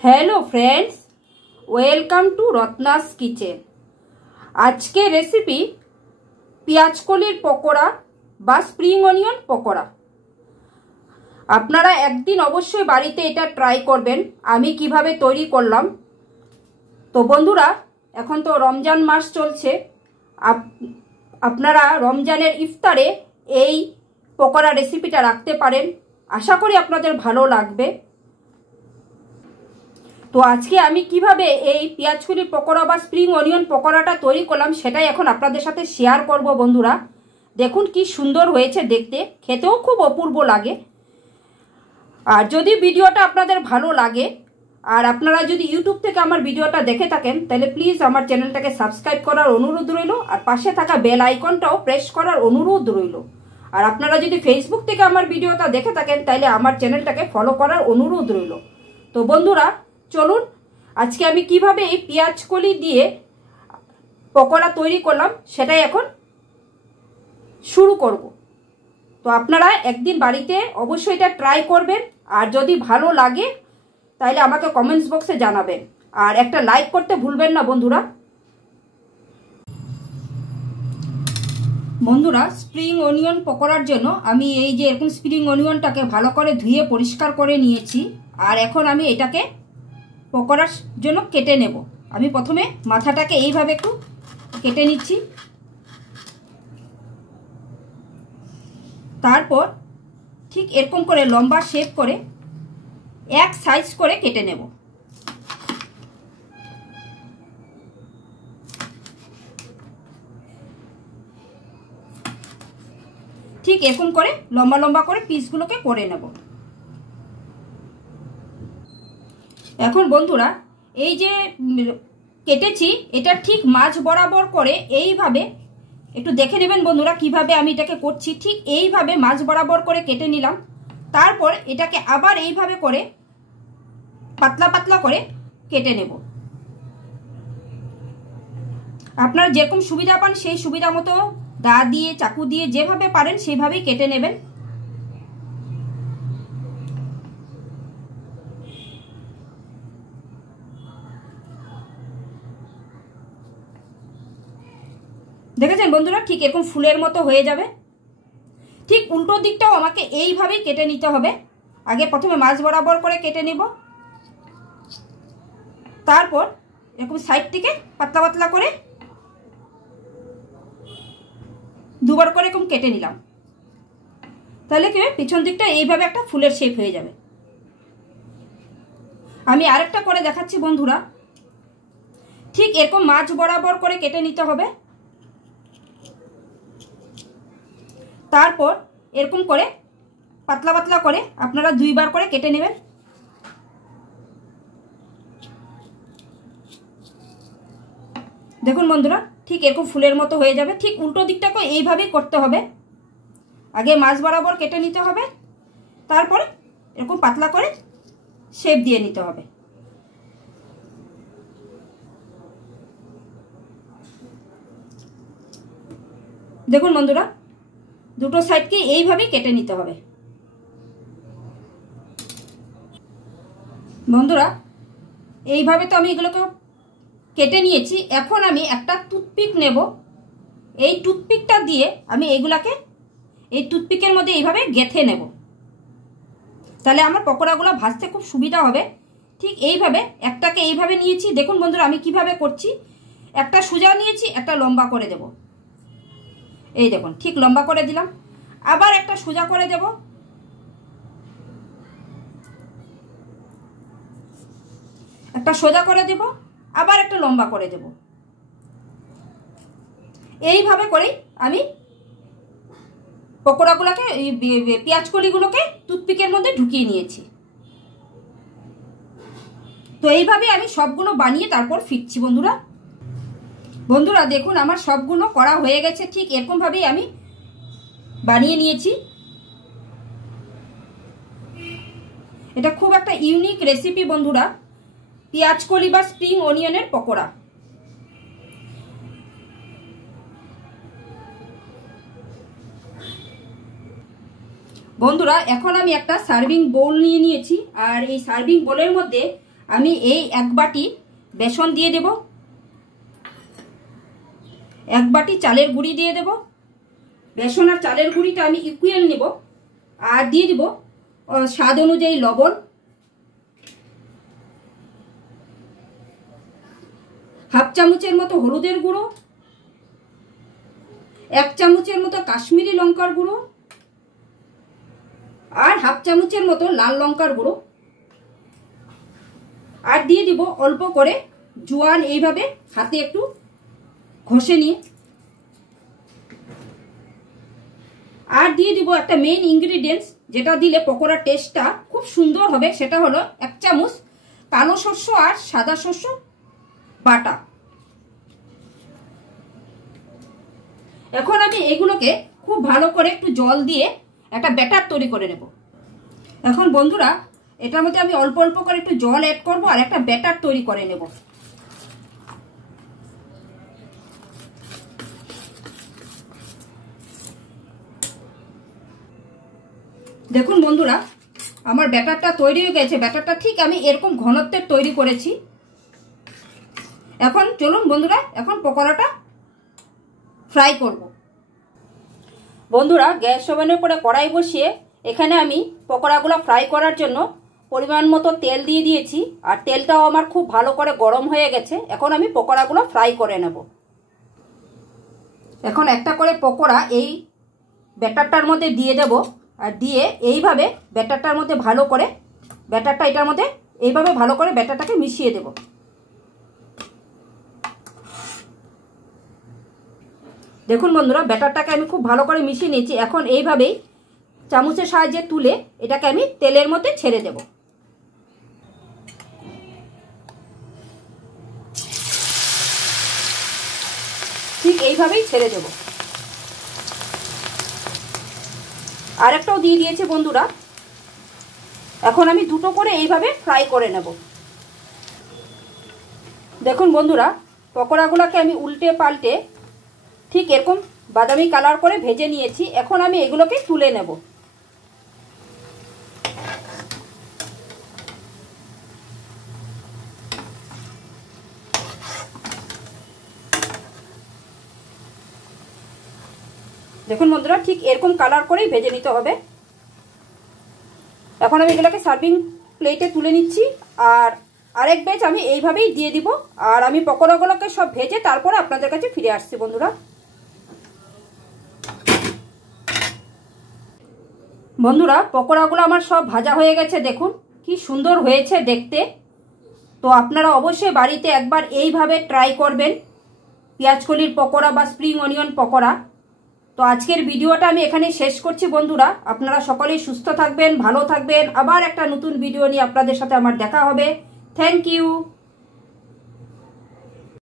Hello friends, welcome to Ratna's kitchen. आज के recipe पियाज कलिर पकोड़ा बा स्प्रिंग अनियन पकोड़ा। আপনারা একদিন অবশ্যই বাড়িতে এটা ট্রাই করবেন আমি কিভাবে তৈরি করলাম। তো বন্ধুরা, এখন তো রমজান মাস চলছে, আপনারা রমজানের ইফতারে এই পকোড়া রেসিপিটা রাখতে পারেন। আশা করি আপনাদের ভালো লাগবে। তো আজকে আমি কিভাবে এই পেঁয়াজ কলির পকোড়া বা স্প্রিং অনিয়ন পকোড়াটা তৈরি করলাম সেটাই এখন আপনাদের সাথে শেয়ার করব। বন্ধুরা দেখুন কি সুন্দর হয়েছে দেখতে, খেতেও খুব অপূর্ব লাগে। আর যদি ভিডিওটা আপনাদের ভালো লাগে আর আপনারা যদি ইউটিউব থেকে আমার ভিডিওটা দেখে থাকেন তাহলে প্লিজ আমার চ্যানেলটাকে সাবস্ক্রাইব করার অনুরোধ রইল, আর পাশে থাকা বেল আইকনটাও প্রেস করার অনুরোধ রইল। আর আপনারা যদি ফেসবুক থেকে আমার ভিডিওটা দেখে থাকেন তাহলে আমার চ্যানেলটাকে ফলো করার অনুরোধ রইল। তো বন্ধুরা চলুন আজকে আমি কিভাবে এই পেঁয়াজ কলি দিয়ে পকোড়া তৈরি করলাম সেটাই এখন শুরু করব। তো আপনারা একদিন বাড়িতে অবশ্যই এটা ট্রাই করবেন, আর যদি ভালো লাগে তাহলে আমাকে কমেন্টস বক্সে জানাবেন, আর একটা লাইক করতে ভুলবেন না বন্ধুরা। বন্ধুরা স্প্রিং অনিয়ন পকোড়ার জন্য আমি এই যে এরকম স্প্রিং অনিয়নটাকে ভালো করে ধুয়ে পরিষ্কার করে নিয়েছি, আর এখন আমি এটাকে পকোড়ার জন্য কেটে নেব। আমি প্রথমে মাথাটাকে এইভাবে একটু কেটে নিচ্ছি, তারপর ঠিক এরকম করে লম্বা শেপ করে এক সাইজ করে কেটে নেব। ঠিক এরকম করে লম্বা লম্বা করে পিসগুলোকে করে নেব। এখন বন্ধুরা এই যে কেটেছি এটা ঠিক মাঝ বরাবর করে এইভাবে একটু দেখে নেবেন বন্ধুরা কিভাবে আমি এটাকে করছি। ঠিক এইভাবে মাঝ বরাবর করে কেটে নিলাম, তারপর এটাকে আবার এইভাবে করে পাতলা পাতলা করে কেটে নেব। আপনারা যেরকম সুবিধা পান সেই সুবিধা মতো দা দিয়ে চাকু দিয়ে যেভাবে পারেন সেইভাবেই কেটে নেবেন। দেখেছেন বন্ধুরা ঠিক এরকম ফুলের মতো হয়ে যাবে। ঠিক উল্টো দিকটাও আমাকে এইভাবেই কেটে নিতে হবে। আগে প্রথমে মাঝ বরাবর করে কেটে নিব, তারপর এরকম সাইড থেকে পাতলা পাতলা করে দুবার করে এরকম কেটে নিলাম, তাহলে কি পিছন দিকটা এইভাবে একটা ফুলের শেপ হয়ে যাবে। আমি আরেকটা করে দেখাচ্ছি বন্ধুরা। ঠিক এরকম মাঝ বরাবর করে কেটে নিতে হবে, তারপর এরকম করে পাতলা পাতলা করে আপনারা দুইবার করে কেটে নেবেন। দেখুন বন্ধুরা ঠিক এরকম ফুলের মতো হয়ে যাবে। ঠিক উল্টো দিকটাকে এইভাবেই করতে হবে। আগে মাঝ বরাবর কেটে নিতে হবে, তারপরে এরকম পাতলা করে শেপ দিয়ে নিতে হবে। দেখুন বন্ধুরা দুটো সাইডকে এইভাবেই কেটে নিতে হবে। বন্ধুরা এইভাবে তো আমি এগুলোকে কেটে নিয়েছি। এখন আমি একটা টুথপিক নেব, এই টুথপিকটা দিয়ে আমি এইগুলাকে এই টুথপিকের মধ্যে এইভাবে গেঁথে নেব, তাহলে আমার পকোড়াগুলো ভাজতে খুব সুবিধা হবে। ঠিক এইভাবে একটাকে এইভাবে নিয়েছি। দেখুন বন্ধুরা আমি কিভাবে করছি, একটা সোজা নিয়েছি একটা লম্বা করে দেব। এই দেখুন ঠিক লম্বা করে দিলাম, আবার একটা সোজা করে দেব, একটা সোজা করে দেব, আবার একটা লম্বা করে দেব। এইভাবে করেই আমি পকোড়াগুলোকে পেঁয়াজ কলিগুলোকে টুথপিকের মধ্যে ঢুকিয়ে নিয়েছি। তো এইভাবে আমি সবগুলো বানিয়ে তারপর ফিরছি বন্ধুরা। বন্ধুরা দেখুন আমার সবগুলো করা হয়ে গেছে। ঠিক এরকম ভাবেই আমি বানিয়ে নিয়েছি। এটা খুব একটা ইউনিক রেসিপি বন্ধুরা, পেঁয়াজ কলি বা স্প্রিং অনিয়নের পকোড়া। বন্ধুরা এখন আমি একটা সার্ভিং বোল নিয়ে নিয়েছি, আর এই সার্ভিং বোলের মধ্যে আমি এই 1 বাটি বেসন দিয়ে দেব, 1 বাটি চালের গুঁড়ি দিয়ে দেব। বেসন আর চালের গুঁড়িটা আমি ইকুয়াল নেব। আর দিয়ে দিব স্বাদ অনুযায়ী লবণ, হাফ চামচের মতো হলুদের গুঁড়ো, 1 চামচের মতো কাশ্মীরি লঙ্কার গুঁড়ো আর হাফ চামচের মতো লাল লঙ্কার গুঁড়ো। আর দিয়ে দিব অল্প করে জোয়ান, এইভাবে হাতে একটু ঘষে নিয়ে। আর দিয়ে দিব একটা মেইন ইনগ্রিডিয়েন্টস, যেটা দিলে পকোড়ার টেস্টটা খুব সুন্দর হবে, সেটা হলো 1 চামচ কালো শস্য আর সাদা শস্য বাটা। এখন আমি এগুলোকে খুব ভালো করে একটু জল দিয়ে একটা ব্যাটার তৈরি করে নেব। এখন বন্ধুরা এটার মধ্যে আমি অল্প অল্প করে একটু জল অ্যাড করব আর একটা ব্যাটার তৈরি করে নেব। দেখুন বন্ধুরা, আমার ব্যাটারটা তৈরি হয়ে গেছে। ব্যাটারটা ঠিক আমি এরকম ঘনত্বের তৈরি করেছি। এখন চলুন বন্ধুরা, এখন পকোড়াটা ফ্রাই করব। বন্ধুরা গ্যাস ওভেনের উপরে কড়াই বসিয়ে এখানে আমি পকোড়াগুলো ফ্রাই করার জন্য পরিমাণ মতো তেল দিয়ে দিয়েছি। আর তেলটাও আমার খুব ভালো করে গরম হয়ে গেছে। এখন আমি পকোড়াগুলো ফ্রাই করে নেব। এখন একটা করে পকোড়া এই ব্যাটারটার মধ্যে দিয়ে দেব। আর দিয়ে এইভাবে ব্যাটারটার মধ্যে ভালো করে এটার মধ্যে এইভাবে ভালো করে ব্যাটারটাকে মিশিয়ে দেব। দেখুন বন্ধুরা, ব্যাটারটাকে আমি খুব ভালো করে মিশিয়ে নিয়েছি। এখন এইভাবেই চামচের সাহায্যে তুলে এটাকে আমি তেলের মধ্যে ছেড়ে দেব। ঠিক এইভাবেই ছেড়ে দেব। আরেকটাও দিয়ে দিয়েছে বন্ধুরা। এখন আমি দুটো করে এইভাবে ফ্রাই করে নেব। দেখুন বন্ধুরা, পকোড়াগুলোকে আমি উল্টে পাল্টে ঠিক এরকম বাদামি কালার করে ভেজে নিয়েছি। এখন আমি এগুলোকে তুলে নেব। দেখুন বন্ধুরা, ঠিক এরকম কালার করেই ভেজে নিতে হবে। এখন আমি এগুলোকে সার্ভিং প্লেটে তুলে নিচ্ছি। আর আরেক ব্যাচ আমি এইভাবেই দিয়ে দিব। আর আমি পকোড়াগুলোকে সব ভেজে তারপরে আপনাদের কাছে ফিরে আসছি বন্ধুরা। বন্ধুরা পকোড়াগুলো আমার সব ভাজা হয়ে গেছে। দেখুন কি সুন্দর হয়েছে দেখতে। তো আপনারা অবশ্যই বাড়িতে একবার এইভাবে ট্রাই করবেন পেঁয়াজকলির পকোড়া বা স্প্রিং অনিয়ন পকোড়া। তো আজকের ভিডিওটা আমি এখানে শেষ করছি বন্ধুরা। আপনারা সকলেই সুস্থ থাকবেন, ভালো থাকবেন। আবার একটা নতুন ভিডিও নিয়ে আপনাদের সাথে আমার দেখা হবে। Thank you.